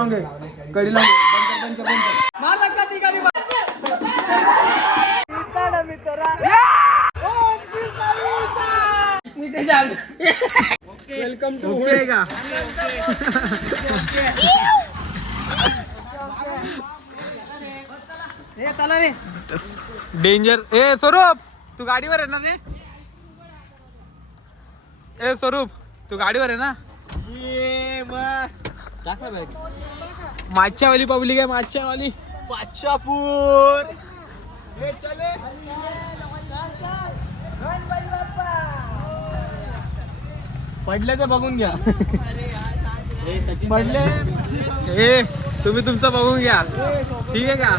कडी लावून बंद कर मार धक्का ती गाडी वेलकम टू ओके का ए चला रे डेंजर ए स्वरूप तू गाडीवर आहे ना रे ए स्वरूप तू गाडीवर आहे ना ये मागच्यावाली पब्लिक आहे मागच्यावाली बादशाहपूर हे चले पडले तर बघून घ्या पडले ए तुम्ही तुमचं बघून घ्या ठीक आहे का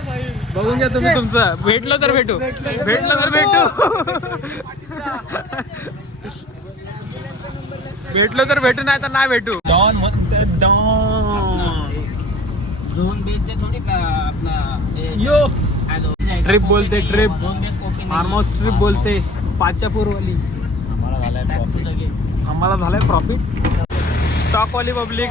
बघून घ्या तुम्ही तुमचं भेटलं तर भेटू भेटलं तर भेटू भेटलो तर भेटू नाही तर नाही भेटू डॉन म्हणते डॉन झोन बेस से थोड़ी अपना यो हेलो ट्रिप बोलते ट्रिप फार्म हाऊस ट्रिप बोलते पाचापूर वाली आम्हाला झालाय प्रॉफिट स्टॉक वाली पब्लिक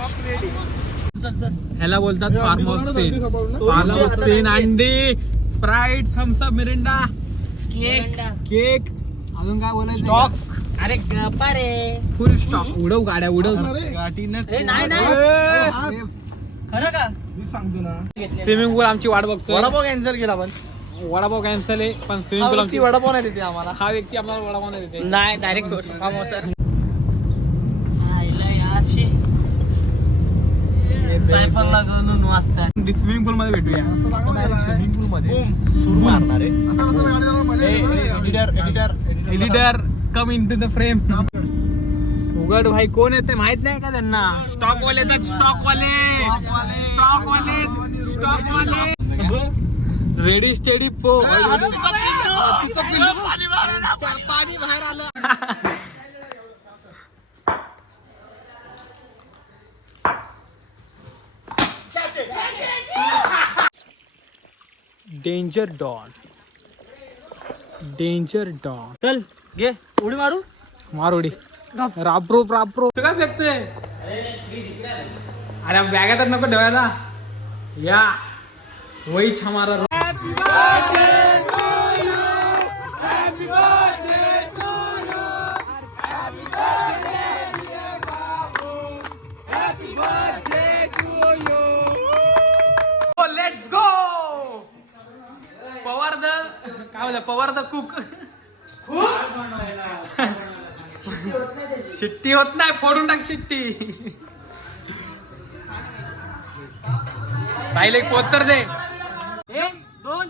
ह्याला बोलतात farm house scene farm house scene अंडी Sprite Thums Up Mirinda cake cake अजून काय बोलायचं स्टॉक अरे गप्पा रे फुल स्टॉक उडव गाड्या उडव ए नाही नाही खरं का मी सांगतो ना स्विमिंग पूल आमची वाट बघतो वडापाव कॅन्सल केला पण वडापाव कॅन्सल आहे पण स्विमिंग पूल आमची वडापाव नाही देते आम्हाला हा व्यक्ती आम्हाला वडापाव नाही देते नाही डायरेक्ट फार्म हाऊस सर सायफनला गणून वाजता स्विमिंग पूल मध्ये भेटूया स्विमिंग पूल मध्ये सुरू मारणार editor come into the frame उघड भाई कोण येते माहित नाही का त्यांना स्टॉक वाले येतात स्टॉक वाले रेडी स्टेडी पो पाणी बाहेर आलं डेंजर डॉन चल घे उडी मारू मार उडी रापरो तू काय फेकतोय अरे बॅगा तर नको ठेवायला या वही हमारा लेट्स गो पवार द काय बोलतो पवार द कुक शिट्टी होत नाही फोडून टाक शिट्टी पाहिले एक पोस्टर दे 1 2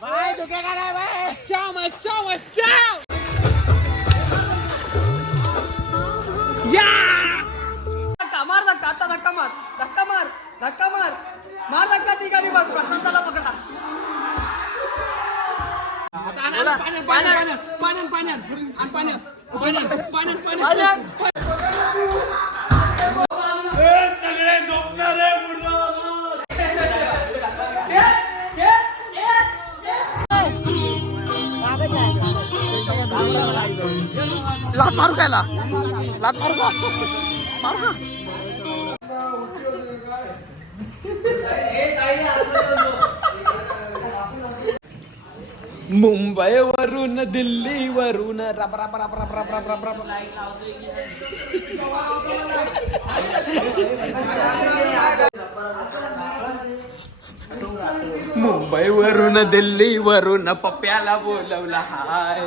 भाई तो क्या कर रहा है भाई अच्छा या मार धक्का ती गाडी बघ प्रशांताला पकडा लात मारू काय लात मारू का मुंबई वरून दिल्ली वरून रप रप रप रप रप रप रप रप मुंबई वरून दिल्ली वरून पप्प्याला बोलवला हाय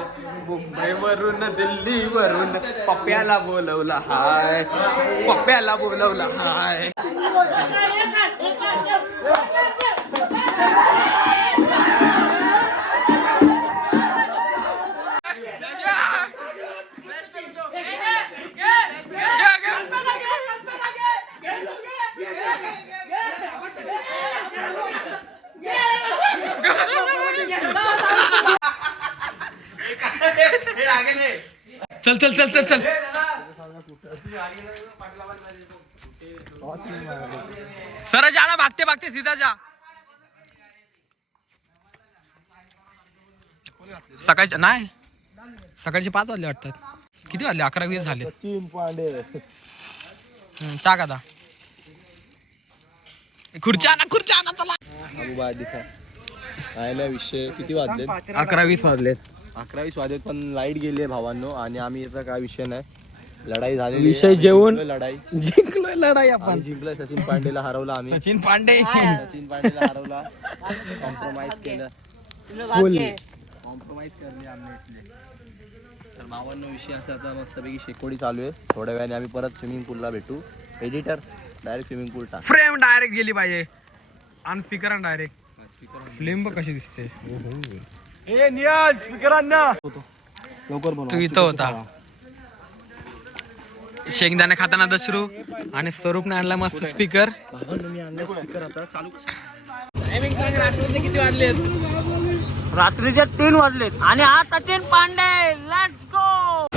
मुंबई वरून दिल्ली वरून पप्प्याला बोलवला हाय पप्प्याला बोलवला हाय चल चल चल चल चल सर जाना भागते भागते सीधा जा सकाळच्या नाही सकाळचे 5 वाजले वाटतात. किती वाजले? 11-20 झाले. सचिन पांडे टाक आता. खुर्च्या आणा चला. अबू दिखा राहिला विषय. किती वाजले? 11-20 वाजलेत. 11-20 वाजले पण लाईट गेली भावांनो. आणि आम्ही याचा काय विषय नाही. लढाई झाली. विषय जेवण. लढाई जिंकलोय लढाई आपण. जिंकलोय. सचिन पांडेला हरवला आम्ही. सचिन पांडेला हरवला. कॉम्प्रोमाइज केलं. कॉम्प्रोमाइज करले आम्ही इथले. तर भावांनो विषय असा आता मस्तपैकी शेकोडी चालू आहे. थोड्या वेळाने आम्ही परत स्विमिंग पूलला भेटू. एडिटर डायरेक्ट स्विमिंग पूल टाक. फ्रेम डायरेक्ट गेली पाहिजे. आणि स्पीकर डायरेक्ट. फ्लेम बघ कशी दिसते. ए नियाज स्पीकर आण ना. लवकर बनव. तू इथं होता. शेंगदाणे खाताना दशरू आणि स्वरूपने आणला मस्त स्पीकर. मी आणला स्पीकर आता चालू कसं. किती वाजले? रात्रीचे 3 वाजलेत आणि आता Sachin Pande let's go.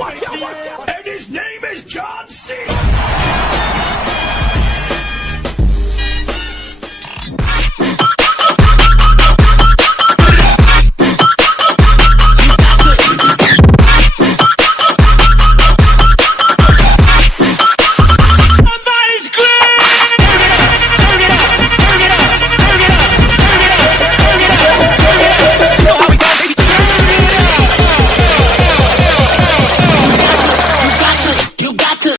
Watch out!